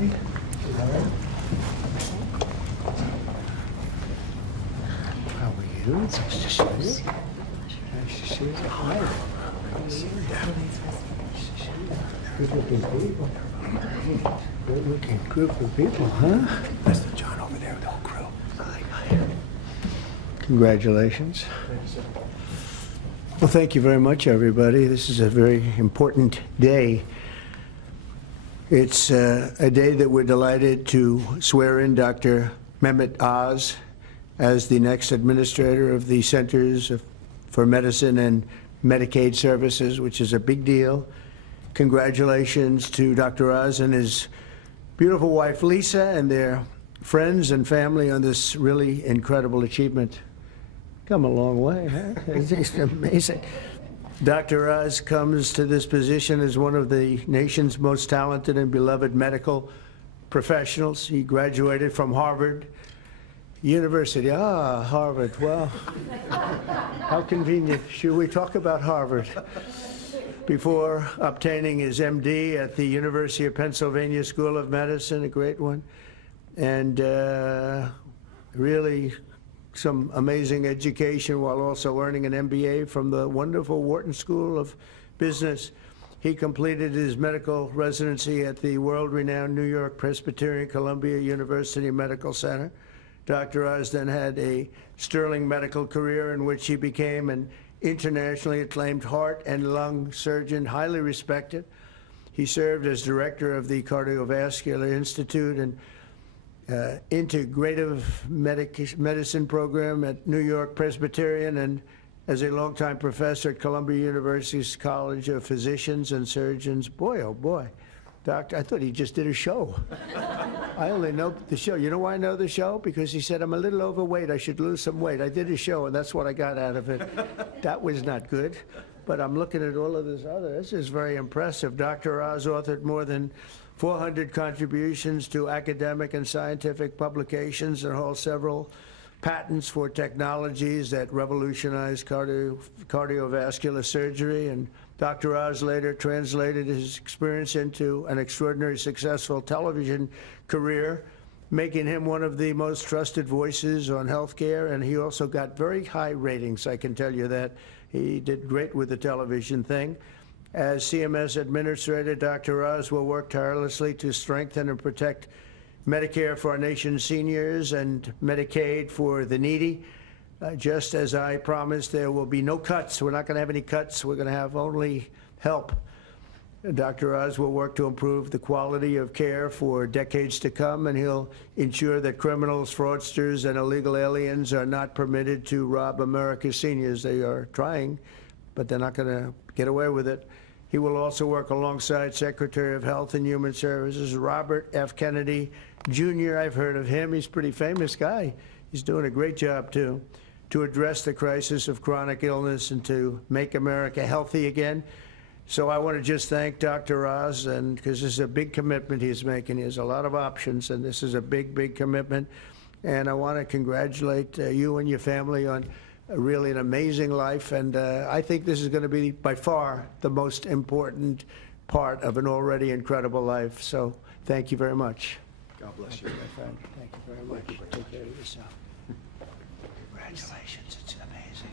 everybody. All right. How are you? It's nice to see you. Nice to see you. Hi. Good looking people. Good looking group of people, huh? That's the John over there with the whole crew. Hi. Congratulations. Well, thank you very much, everybody. This is a very important day. It's a day that we're delighted to swear in Dr. Mehmet Oz as the next administrator of the Centers for Medicine and Medicaid Services, which is a big deal. Congratulations to Dr. Oz and his beautiful wife, Lisa, and their friends and family on this really incredible achievement. Come a long way, huh? It's amazing. Dr. Oz comes to this position as one of the nation's most talented and beloved medical professionals. He graduated from Harvard University. Ah, Harvard, well, how convenient. Should we talk about Harvard? Before obtaining his MD at the University of Pennsylvania School of Medicine, a great one, and really some amazing education while also earning an MBA from the wonderful Wharton School of Business. He completed his medical residency at the world-renowned New York Presbyterian Columbia University Medical Center. Dr. Oz then had a sterling medical career in which he became an internationally acclaimed heart and lung surgeon, highly respected. He served as director of the Cardiovascular Institute and integrative medicine program at New York Presbyterian, and as a longtime professor at Columbia University's College of Physicians and Surgeons. Boy, oh boy, doctor, I thought he just did a show. I only know the show. You know why I know the show? Because he said, I'm a little overweight, I should lose some weight. I did a show, and that's what I got out of it. That was not good. But I'm looking at all of this other. This is very impressive. Dr. Oz authored more than 400 contributions to academic and scientific publications and holds several patents for technologies that revolutionize cardiovascular surgery. And Dr. Oz later translated his experience into an extraordinarily successful television career, making him one of the most trusted voices on healthcare. And he also got very high ratings, I can tell you that. He did great with the television thing. As CMS Administrator, Dr. Oz will work tirelessly to strengthen and protect Medicare for our nation's seniors and Medicaid for the needy. Just as I promised, there will be no cuts. We're not going to have any cuts. We're going to have only help. Dr. Oz will work to improve the quality of care for decades to come, and he'll ensure that criminals, fraudsters, and illegal aliens are not permitted to rob America's seniors. They are trying, but they're not going to get away with it. He will also work alongside Secretary of Health and Human Services Robert F. Kennedy Jr. I've heard of him. He's a pretty famous guy. He's doing a great job, too, to address the crisis of chronic illness and to make America healthy again. So I want to just thank Dr. Oz, and because this is a big commitment he's making. He has a lot of options, and this is a big, big commitment. And I want to congratulate you and your family on really an amazing life, and I think this is going to be by far the most important part of an already incredible life. So thank you very much. God bless you, my friend. Thank you very much. Take care of yourself. Congratulations, it's amazing.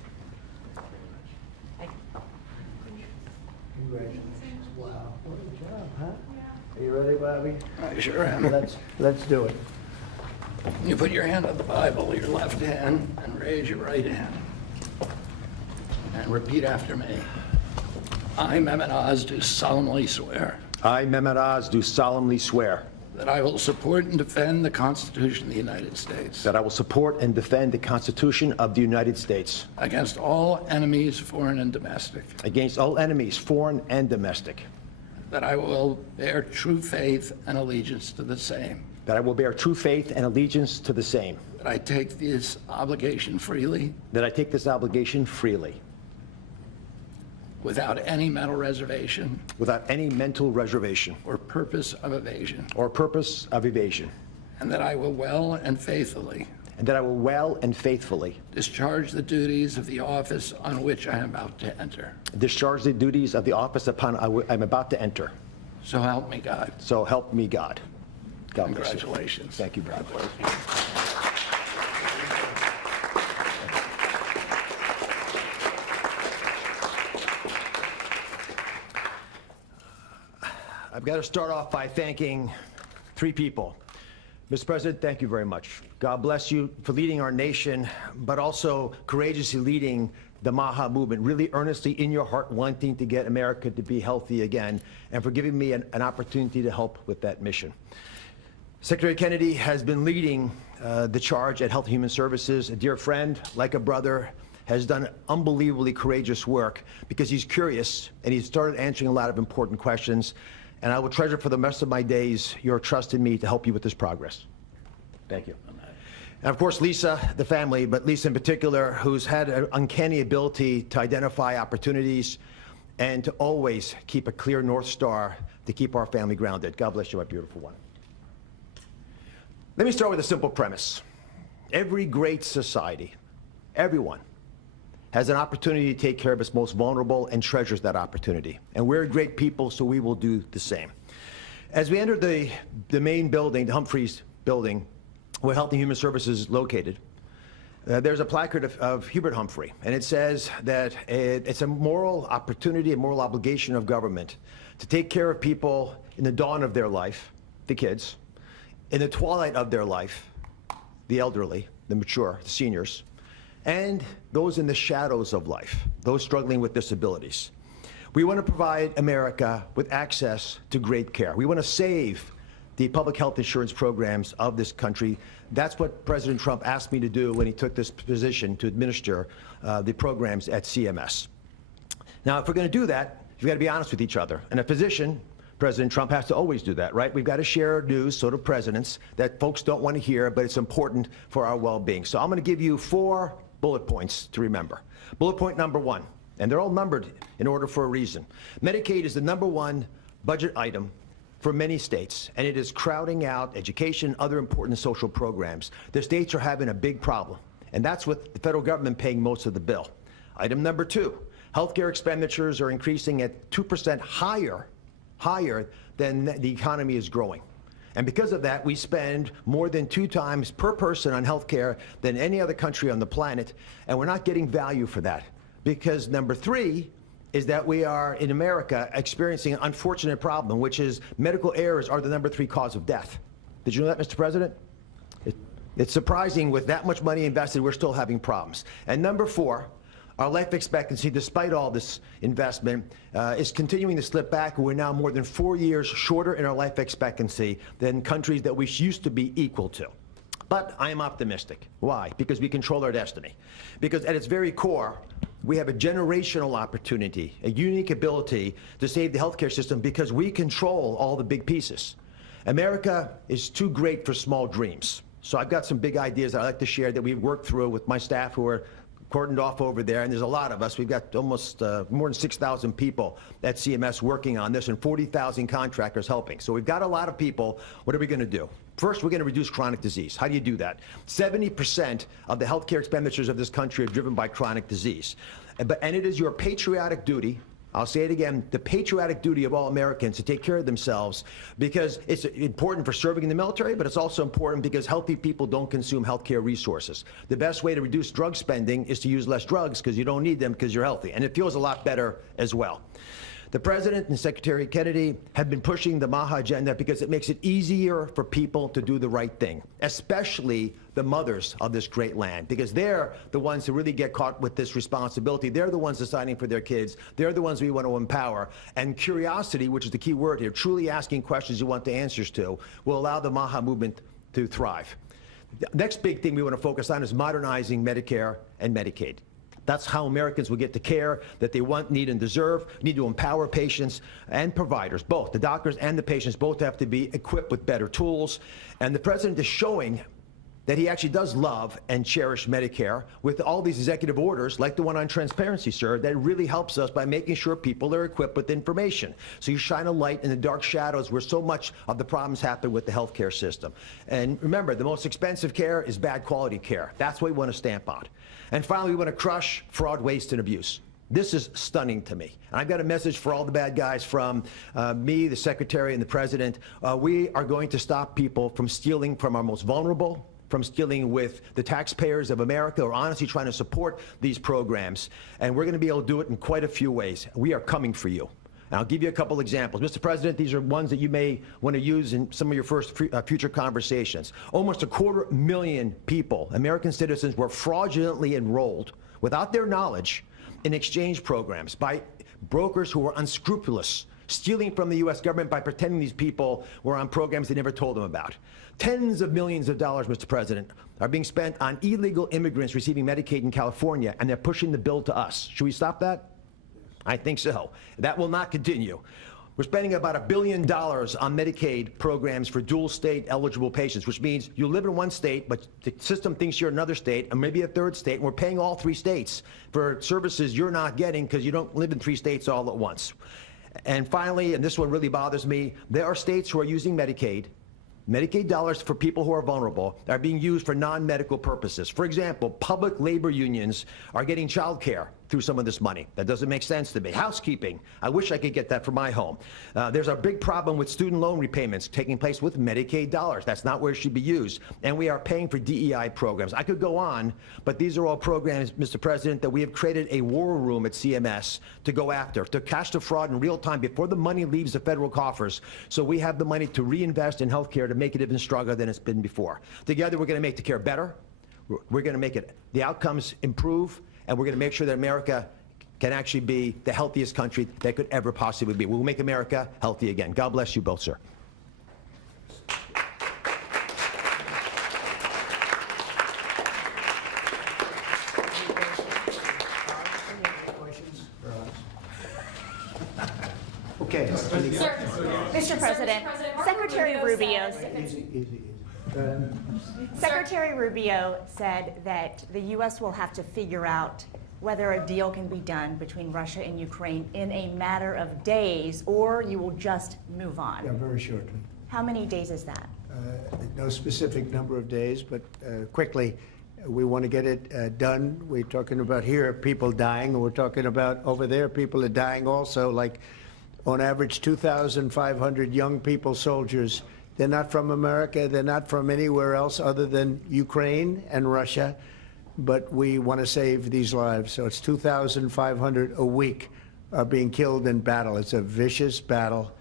Congratulations. Wow, what a job, huh? Are you ready, Bobby? I sure am. Let's do it. You put your hand on the Bible, your left hand, and raise your right hand. And repeat after me. I, Mehmet Oz, do solemnly swear I, Mehmet Oz, do solemnly swear that I will support and defend the Constitution of the United States that I will support and defend the Constitution of the United States against all enemies, foreign and domestic, against all enemies, foreign and domestic, that I will bear true faith and allegiance to the same, that I will bear true faith and allegiance to the same, that I take this obligation freely that I take this obligation freely, without any mental reservation without any mental reservation or purpose of evasion, or purpose of evasion, and that I will well and faithfully and that I will well and faithfully discharge the duties of the office on which I am about to enter. discharge the duties of the office upon I'm about to enter. So help me God. So help me God. God bless you. Congratulations. Thank you, brother. God bless you. I've got to start off by thanking three people. Mr. President, thank you very much. God bless you for leading our nation, but also courageously leading the MAHA movement, really earnestly in your heart wanting to get America to be healthy again, and for giving me an opportunity to help with that mission. Secretary Kennedy has been leading the charge at Health and Human Services. A dear friend, like a brother, has done unbelievably courageous work because he's curious and he's started answering a lot of important questions. And I will treasure for the rest of my days your trust in me to help you with this progress. Thank you. And of course, Lisa, the family, but Lisa in particular, who's had an uncanny ability to identify opportunities and to always keep a clear North Star to keep our family grounded. God bless you, my beautiful one. Let me start with a simple premise. Every great society, everyone, has an opportunity to take care of its most vulnerable and treasures that opportunity. And we're a great people, so we will do the same. As we enter the main building, the Humphreys building, where Health and Human Services is located, there's a placard of Hubert Humphrey, and it says that it's a moral opportunity, a moral obligation of government to take care of people in the dawn of their life, the kids, in the twilight of their life, the elderly, the mature, the seniors, and those in the shadows of life, those struggling with disabilities. We want to provide America with access to great care. We want to save the public health insurance programs of this country. That's what President Trump asked me to do when he took this position to administer the programs at CMS. Now, if we're going to do that, we've got to be honest with each other. And a physician, President Trump, has to always do that, right? We've got to share news, so do presidents, that folks don't want to hear, but it's important for our well-being. So I'm going to give you 4 bullet points to remember. Bullet point number 1, and they're all numbered in order for a reason. Medicaid is the #1 budget item for many states, and it is crowding out education, other important social programs. The states are having a big problem, and that's with the federal government paying most of the bill. Item number 2, healthcare expenditures are increasing at 2% higher than the economy is growing. And because of that, we spend more than 2 times per person on health care than any other country on the planet, and we're not getting value for that. Because number 3 is that we are, in America, experiencing an unfortunate problem, which is medical errors are the number 3 cause of death. Did you know that, Mr. President? It's surprising with that much money invested, we're still having problems. And number 4, our life expectancy, despite all this investment, is continuing to slip back. We're now more than 4 years shorter in our life expectancy than countries that we used to be equal to. But I am optimistic. Why? Because we control our destiny. Because at its very core, we have a generational opportunity, a unique ability to save the healthcare system because we control all the big pieces. America is too great for small dreams. So I've got some big ideas that I'd like to share that we've worked through with my staff who are cordoned off over there, and there's a lot of us. We've got almost more than 6,000 people at CMS working on this and 40,000 contractors helping. So we've got a lot of people. What are we going to do? First, we're going to reduce chronic disease. How do you do that? 70% of the healthcare expenditures of this country are driven by chronic disease. And it is your patriotic duty, I'll say it again, the patriotic duty of all Americans to take care of themselves, because it's important for serving in the military, but it's also important because healthy people don't consume healthcare resources. The best way to reduce drug spending is to use less drugs because you don't need them because you're healthy. And it feels a lot better as well. The President and Secretary Kennedy have been pushing the MAHA agenda because it makes it easier for people to do the right thing, especially the mothers of this great land, because they're the ones who really get caught with this responsibility. They're the ones deciding for their kids. They're the ones we want to empower. And curiosity, which is the key word here, truly asking questions you want the answers to, will allow the MAHA movement to thrive. The next big thing we want to focus on is modernizing Medicare and Medicaid. That's how Americans will get the care that they want, need, and deserve. We need to empower patients and providers, both. The doctors and the patients both have to be equipped with better tools. And the President is showing that he actually does love and cherish Medicare with all these executive orders, like the one on transparency, sir, that really helps us by making sure people are equipped with information. So you shine a light in the dark shadows where so much of the problems happen with the healthcare system. And remember, the most expensive care is bad quality care. That's what we want to stamp on. And finally, we want to crush fraud, waste, and abuse. This is stunning to me. And I've got a message for all the bad guys from me, the Secretary, and the President. We are going to stop people from stealing from our most vulnerable, from stealing with the taxpayers of America, or honestly trying to support these programs. And we're going to be able to do it in quite a few ways. We are coming for you. And I'll give you a couple examples. Mr. President, these are ones that you may want to use in some of your future conversations. Almost 250,000 people, American citizens, were fraudulently enrolled without their knowledge in exchange programs by brokers who were unscrupulous, stealing from the U.S. government by pretending these people were on programs they never told them about. Tens of millions of dollars, Mr. President, are being spent on illegal immigrants receiving Medicaid in California, and they're pushing the bill to us. Should we stop that? I think so. That will not continue. We're spending about $1 billion on Medicaid programs for dual state eligible patients, which means you live in one state, but the system thinks you're in another state, and maybe a third state, and we're paying all 3 states for services you're not getting because you don't live in 3 states all at once. And finally, and this one really bothers me, there are states who are using Medicaid dollars for people who are vulnerable are being used for non-medical purposes. For example, public labor unions are getting child care through some of this money. That doesn't make sense to me. Housekeeping, I wish I could get that for my home. There's a big problem with student loan repayments taking place with Medicaid dollars. That's not where it should be used. And we are paying for DEI programs. I could go on, but these are all programs, Mr. President, that we have created a war room at CMS to go after, to catch the fraud in real time before the money leaves the federal coffers, so we have the money to reinvest in health care to make it even stronger than it's been before. Together, we're going to make the care better. We're going to make the outcomes improve, and we're going to make sure that America can actually be the healthiest country that could ever possibly be. We'll make America healthy again. God bless you both, sir. Okay. Mr. President, Secretary Rubio Secretary Rubio said that the U.S. will have to figure out whether a deal can be done between Russia and Ukraine in a matter of days, or you will just move on. Yeah, very shortly. How many days is that? No specific number of days, but quickly. We want to get it done. We're talking about here people dying, and we're talking about over there people are dying also, like on average 2,500 young people, soldiers. They're not from America. They're not from anywhere else other than Ukraine and Russia, but we want to save these lives. So it's 2,500 a week are being killed in battle. It's a vicious battle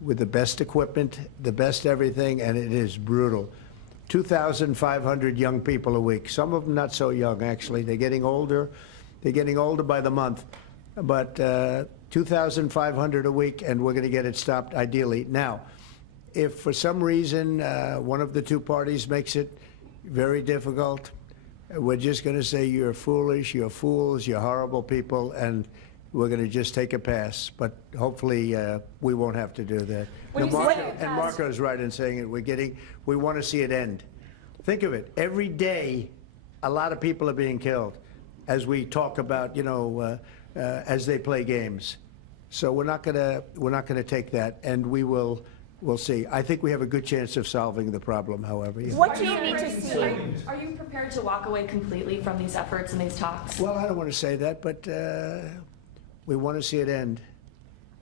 with the best equipment, the best everything, and it is brutal. 2,500 young people a week. Some of them not so young, actually. They're getting older. They're getting older by the month. But 2,500 a week, and we're going to get it stopped, ideally. Now, if for some reason one of the two parties makes it very difficult, we're just going to say you're foolish, you're fools, you're horrible people, and we're going to just take a pass. But hopefully we won't have to do that. And Marco's right in saying it. We want to see it end. Think of it. Every day, a lot of people are being killed as we talk about, as they play games. So we're not going to take that, and we'll see. I think we have a good chance of solving the problem, however. Yeah. What do you need to see? Are you prepared to walk away completely from these efforts and these talks? Well, I don't want to say that, but we want to see it end.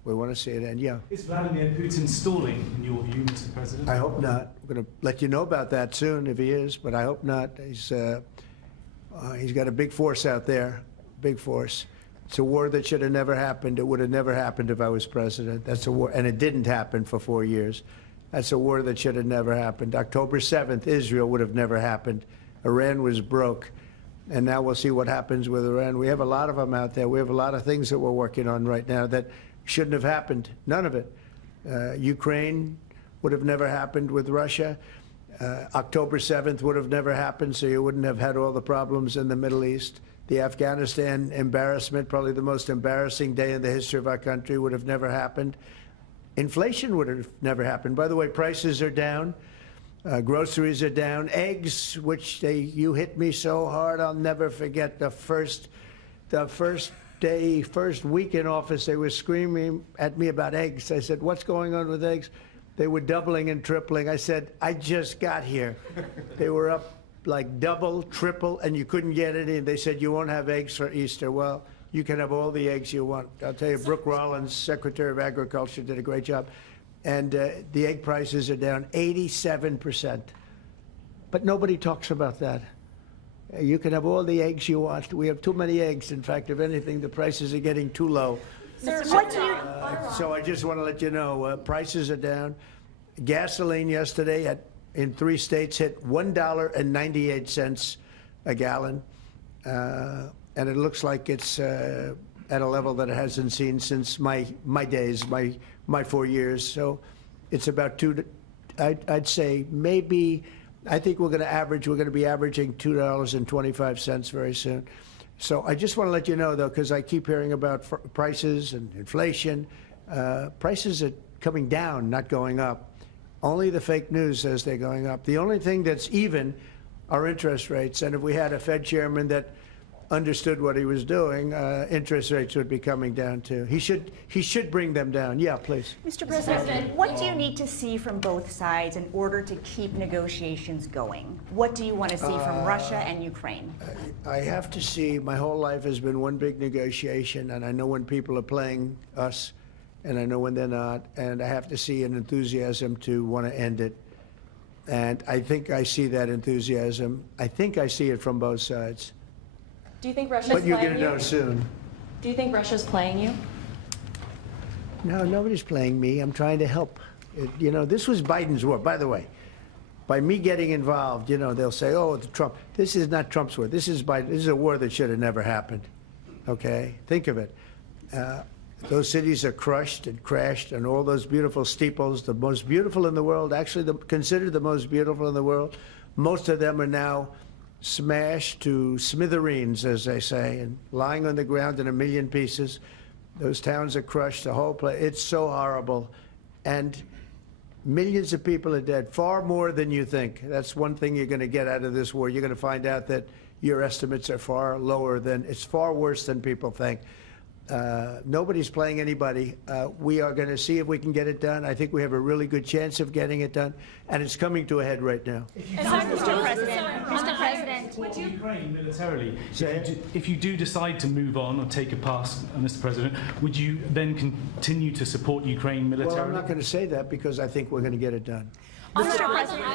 We want to see it end, yeah. Is Vladimir Putin stalling, in your view, Mr. President? I hope not. I'm going to let you know about that soon if he is, but I hope not. He's got a big force out there, big force. It's a war that should have never happened. It would have never happened if I was president. That's a war, and it didn't happen for 4 years. That's a war that should have never happened. October 7th, Israel would have never happened. Iran was broke, and now we'll see what happens with Iran. We have a lot of them out there. We have a lot of things that we're working on right now that shouldn't have happened. None of it. Ukraine would have never happened with Russia. October 7th would have never happened, so you wouldn't have had all the problems in the Middle East. The Afghanistan embarrassment, probably the most embarrassing day in the history of our country, would have never happened. Inflation would have never happened. By the way, prices are down. Groceries are down. Eggs, which you hit me so hard, I'll never forget the first week in office, they were screaming at me about eggs. I said, what's going on with eggs? They were doubling and tripling. I said, I just got here. They were up like double, triple, and you couldn't get any. They said, you won't have eggs for Easter. Well, You can have all the eggs you want. I'll tell you, Brooke Rollins, Secretary of Agriculture, did a great job. And the egg prices are down 87%. But nobody talks about that. You can have all the eggs you want. We have too many eggs. In fact, if anything, the prices are getting too low. Sir, what do you, So I just want to let you know, prices are down. Gasoline yesterday in 3 states hit $1.98 a gallon. And it looks like it's at a level that it hasn't seen since my days, my 4 years. So it's about I'd say maybe, I think we're going to be averaging $2.25 very soon. So I just want to let you know, though, because I keep hearing about prices and inflation. Prices are coming down, not going up. Only the fake news says they're going up. The only thing that's even are interest rates. And if we had a Fed chairman that understood what he was doing, interest rates would be coming down too. He should bring them down. Yeah, please. Mr. President, what do you need to see from both sides in order to keep negotiations going? What do you want to see from Russia and Ukraine? I have to see, my whole life has been one big negotiation, and I know when people are playing us, and I know when they're not, and I have to see an enthusiasm to want to end it. And I think I see that enthusiasm. I think I see it from both sides. Do you think Russia's But you're playing going to know you? soon. Do you think Russia's playing you? No, nobody's playing me. I'm trying to help. You know, this was Biden's war, by the way. By me getting involved, you know, they'll say, oh, it's Trump. This is not Trump's war. This is Biden. This is a war that should have never happened. Okay? Think of it. Those cities are crushed and crashed, and all those beautiful steeples, the most beautiful in the world, actually considered the most beautiful in the world, most of them are now smashed to smithereens, as they say, and lying on the ground in a million pieces. Those towns are crushed, the whole place. It's so horrible. And millions of people are dead, far more than you think. That's one thing you're going to get out of this war. You're going to find out that your estimates are far lower than, it's far worse than people think. Nobody's playing anybody. We are going to see if we can get it done. I think we have a really good chance of getting it done, and it's coming to a head right now. Mr. President, With Ukraine militarily, Say if you do decide to move on or take a pass, Mr. President, would you then continue to support Ukraine militarily? Well, I'm not going to say that because I think we're going to get it done. Mr. President,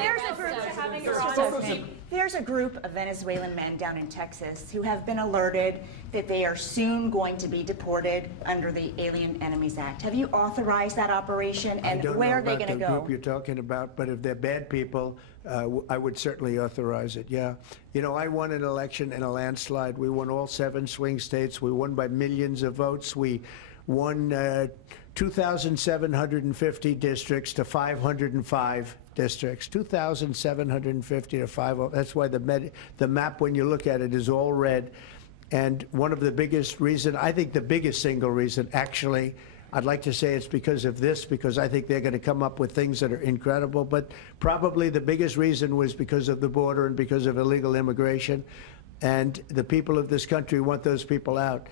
there's a group of Venezuelan men down in Texas who have been alerted that they are soon going to be deported under the Alien Enemies Act. Have you authorized that operation, and where are they going to go? I don't know about the group you're talking about, but if they're bad people, I would certainly authorize it, yeah. You know, I won an election in a landslide. We won all 7 swing states. We won by millions of votes. We won 2,750 districts to 505 districts, 2,750 to 5. That's why the map, when you look at it, is all red. And one of the biggest reason, I think the biggest single reason, actually, I'd like to say it's because of this, because I think they're going to come up with things that are incredible. But probably the biggest reason was because of the border and because of illegal immigration. And the people of this country want those people out.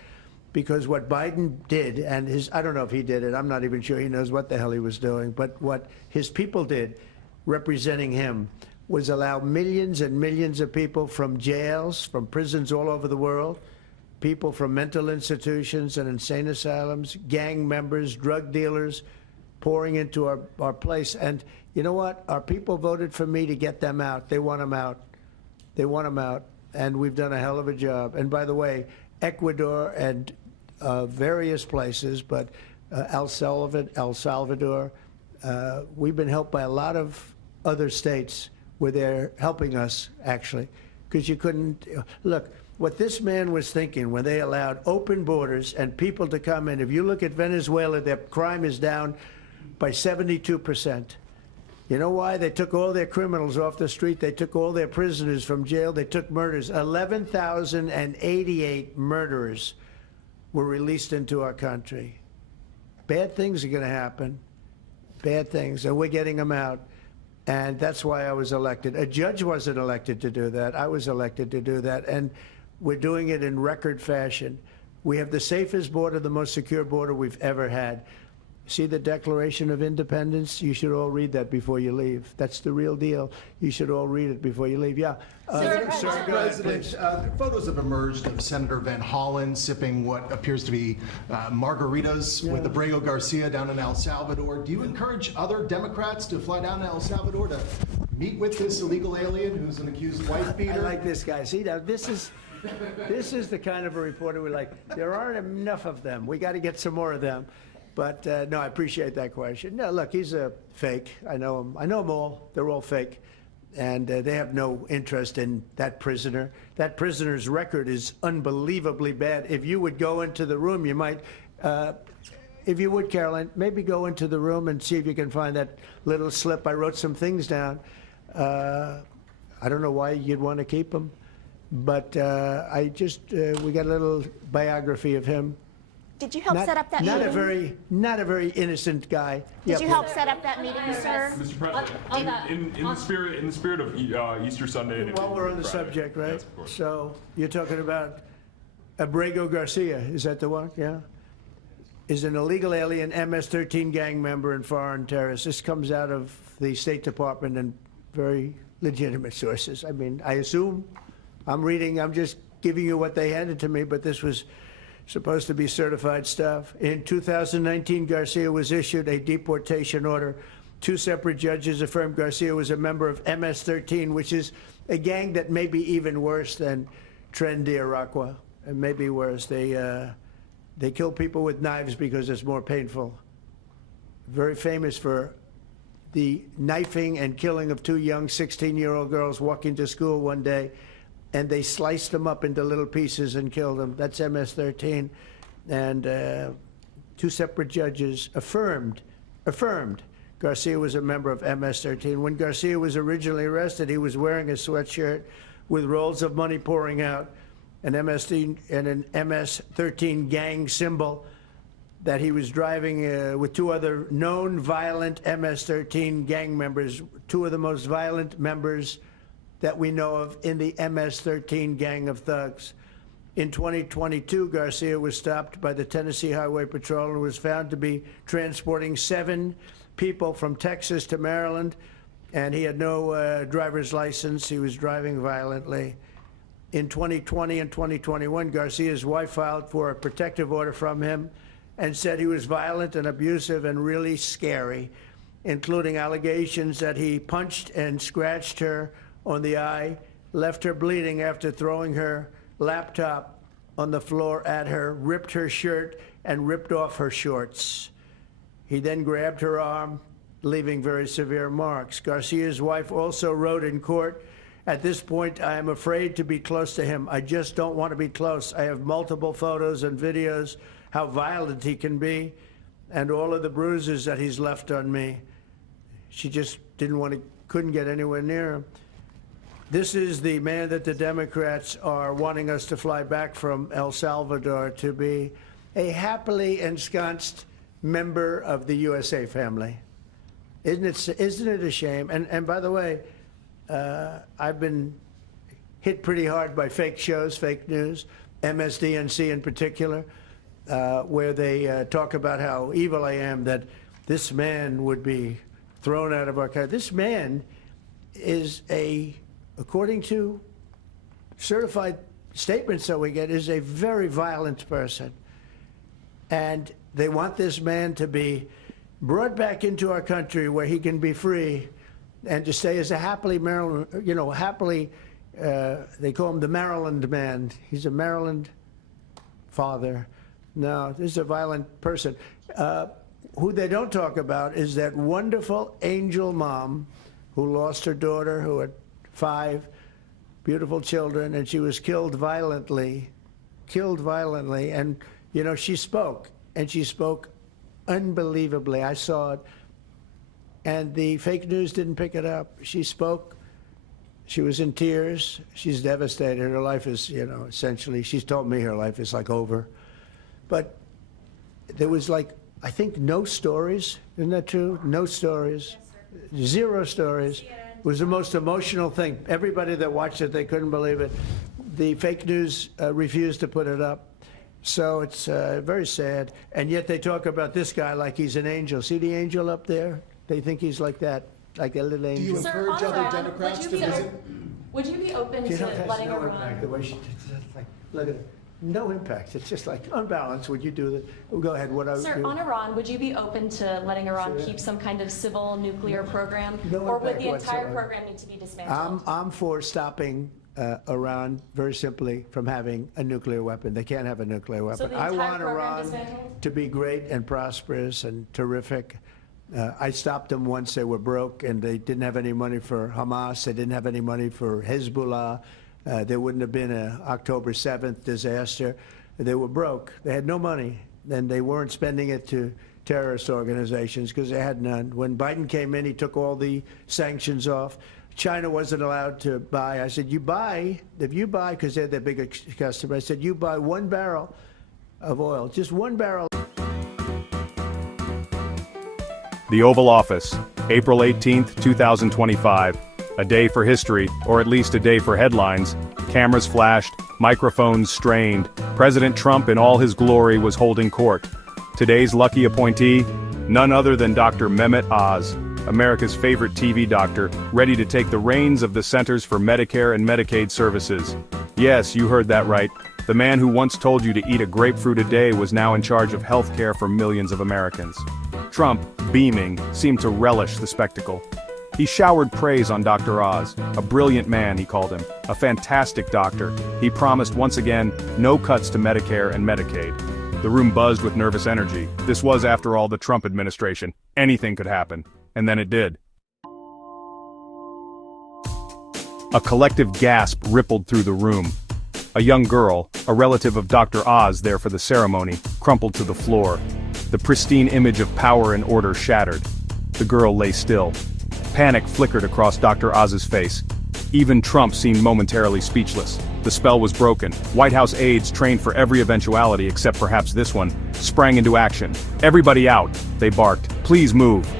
Because what Biden did, and I don't know if he did it, I'm not even sure he knows what the hell he was doing, but what his people did, representing him, was allow millions and millions of people from jails, from prisons all over the world, people from mental institutions and insane asylums, gang members, drug dealers, pouring into our place. And you know what? Our people voted for me to get them out. They want them out. They want them out. And we've done a hell of a job. And by the way, Ecuador and various places, but El Salvador, we've been helped by a lot of other states where they're helping us, actually, because you couldn't, look, what this man was thinking when they allowed open borders and people to come in. If you look at Venezuela, their crime is down by 72%. You know why? They took all their criminals off the street. They took all their prisoners from jail. They took murders. 11,088 murderers were released into our country. Bad things are going to happen. Bad things. And we're getting them out. And that's why I was elected. A judge wasn't elected to do that. I was elected to do that. And we're doing it in record fashion. We have the safest border, the most secure border we've ever had. See the Declaration of Independence? You should all read that before you leave. That's the real deal. You should all read it before you leave. Yeah. Mr. President, photos have emerged of Senator Van Hollen sipping what appears to be margaritas with Abrego Garcia down in El Salvador. Do you encourage other Democrats to fly down to El Salvador to meet with this illegal alien who's an accused wife beater? I like this guy. See, now this is the kind of a reporter we like. There aren't enough of them. We got to get some more of them. But no, I appreciate that question. No, look, he's a fake. I know him. I know them all. They're all fake. And they have no interest in that prisoner. That prisoner's record is unbelievably bad. If you would go into the room, you might, if you would, Caroline, maybe go into the room and see if you can find that little slip. I wrote some things down. I don't know why you'd want to keep him, but I just, we got a little biography of him. Did you help set up that meeting? Not a very innocent guy. Did you help set up that meeting, sir? Mr. President, in the spirit of Easter Sunday. While we're on the subject, right? Yes, of course. So you're talking about Abrego Garcia, is that the one? Yeah. Is an illegal alien, MS-13 gang member and foreign terrorist. This comes out of the State Department and very legitimate sources. I mean, I assume I'm just giving you what they handed to me, but this was supposed to be certified stuff. In 2019, Garcia was issued a deportation order. 2 separate judges affirmed Garcia was a member of MS-13, which is a gang that may be even worse than Tren de Aragua, and maybe worse. They kill people with knives because it's more painful. Very famous for the knifing and killing of 2 young 16-year-old girls walking to school one day, and they sliced them up into little pieces and killed them. That's MS-13. And 2 separate judges affirmed Garcia was a member of MS-13. When Garcia was originally arrested, he was wearing a sweatshirt with rolls of money pouring out, an MS-13 gang symbol that he was driving with 2 other known violent MS-13 gang members, 2 of the most violent members that we know of in the MS-13 gang of thugs. In 2022, Garcia was stopped by the Tennessee Highway Patrol and was found to be transporting 7 people from Texas to Maryland, and he had no driver's license. He was driving violently. In 2020 and 2021, Garcia's wife filed for a protective order from him and said he was violent and abusive and really scary, including allegations that he punched and scratched her on the eye, left her bleeding after throwing her laptop on the floor at her, ripped her shirt, and ripped off her shorts. He then grabbed her arm, leaving very severe marks. Garcia's wife also wrote in court, "At this point, I am afraid to be close to him. I just don't want to be close. I have multiple photos and videos, how violent he can be, and all of the bruises that he's left on me." She just couldn't get anywhere near him. This is the man that the Democrats are wanting us to fly back from El Salvador to be a happily ensconced member of the USA family. Isn't it a shame? And by the way, I've been hit pretty hard by fake shows, fake news, MSDNC in particular, where they talk about how evil I am, that this man would be thrown out of our country. This man is according to certified statements that we get, is a very violent person. And they want this man to be brought back into our country where he can be free and to stay as a happily Maryland, they call him the Maryland man. He's a Maryland father. No, this is a violent person. Who they don't talk about is that wonderful angel mom who lost her daughter, who had 5 beautiful children, and she was killed violently. And, she spoke, and she spoke unbelievably. I saw it. And the fake news didn't pick it up. She spoke. She was in tears. She's devastated. Her life is, essentially, she's told me her life is like over. But there was I think no stories. Isn't that true? No stories. Yes, 0 stories. It was the most emotional thing. Everybody that watched it, they couldn't believe it. The fake news refused to put it up. So it's very sad. And yet they talk about this guy like he's an angel. See the angel up there? They think he's like that, like a little Do you angel. encourage Sir, other Ron, Democrats to visit? Would you be open You to know, it has letting no Iran? impact, the way she, it's just like, look at it. No impact. It's just like unbalanced. Would you do that? Oh, go ahead. What I would Sir, do? on Iran, would you be open to letting Iran Sir. keep some kind of civil nuclear program? No Or would impact the entire whatsoever. program need to be dismantled? I'm for stopping Iran, very simply, from having a nuclear weapon. They can't have a nuclear weapon. the I entire want program Iran dismantled? to be great and prosperous and terrific. I stopped them once they were broke and they didn't have any money for Hamas. They didn't have any money for Hezbollah. There wouldn't have been an October 7th disaster. They were broke. They had no money, and they weren't spending it to terrorist organizations because they had none. When Biden came in, he took all the sanctions off. China wasn't allowed to buy. I said, you buy, if you buy, because they're their biggest customer, I said, you buy 1 barrel of oil, just 1 barrel. The Oval Office, April 18th, 2025. A day for history, or at least a day for headlines. Cameras flashed, microphones strained. President Trump in all his glory was holding court. Today's lucky appointee, none other than Dr. Mehmet Oz, America's favorite TV doctor, ready to take the reins of the Centers for Medicare and Medicaid Services. Yes, you heard that right. The man who once told you to eat a grapefruit a day was now in charge of health care for millions of Americans. Trump, beaming, seemed to relish the spectacle. He showered praise on Dr. Oz, a brilliant man he called him, a fantastic doctor. He promised once again, no cuts to Medicare and Medicaid. The room buzzed with nervous energy. This was, after all, the Trump administration. Anything could happen. And then it did. A collective gasp rippled through the room. A young girl, a relative of Dr. Oz there for the ceremony, crumpled to the floor. The pristine image of power and order shattered. The girl lay still. Panic flickered across Dr. Oz's face. Even Trump seemed momentarily speechless. The spell was broken. White House aides, trained for every eventuality except perhaps this one, sprang into action. "Everybody out," they barked. "Please move."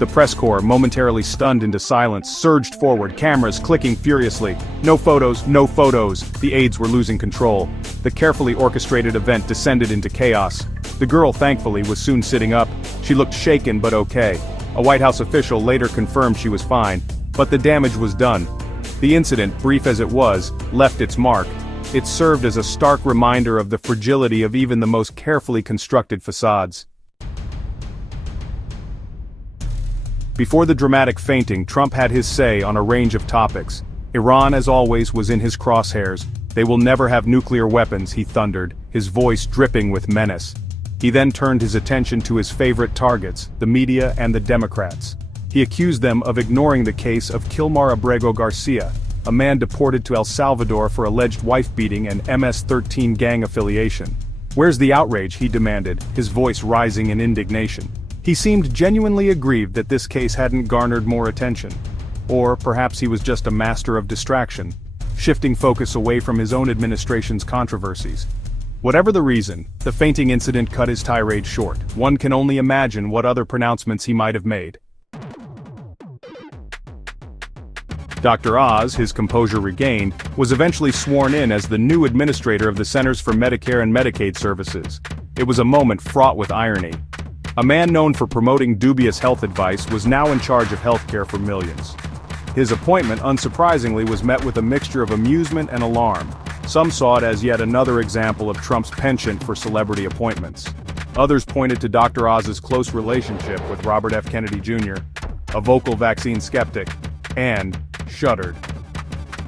The press corps, momentarily stunned into silence, surged forward, cameras clicking furiously. No photos, no photos. The aides were losing control. The carefully orchestrated event descended into chaos. The girl, thankfully, was soon sitting up. She looked shaken but okay. A White House official later confirmed she was fine, but the damage was done. The incident, brief as it was, left its mark. It served as a stark reminder of the fragility of even the most carefully constructed facades. Before the dramatic fainting, Trump had his say on a range of topics. Iran, as always, was in his crosshairs. They will never have nuclear weapons, he thundered, his voice dripping with menace. He then turned his attention to his favorite targets, the media and the Democrats. He accused them of ignoring the case of Kilmar Abrego Garcia, a man deported to El Salvador for alleged wife-beating and MS-13 gang affiliation. "Where's the outrage?" he demanded, his voice rising in indignation. He seemed genuinely aggrieved that this case hadn't garnered more attention. Or perhaps he was just a master of distraction, shifting focus away from his own administration's controversies. Whatever the reason, the fainting incident cut his tirade short. One can only imagine what other pronouncements he might have made. Dr. Oz, his composure regained, was eventually sworn in as the new administrator of the Centers for Medicare and Medicaid Services. It was a moment fraught with irony. A man known for promoting dubious health advice was now in charge of healthcare for millions. His appointment, unsurprisingly, was met with a mixture of amusement and alarm. Some saw it as yet another example of Trump's penchant for celebrity appointments. Others pointed to Dr. Oz's close relationship with Robert F. Kennedy Jr., a vocal vaccine skeptic, and shuddered.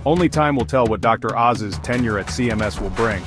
Only time will tell what Dr. Oz's tenure at CMS will bring.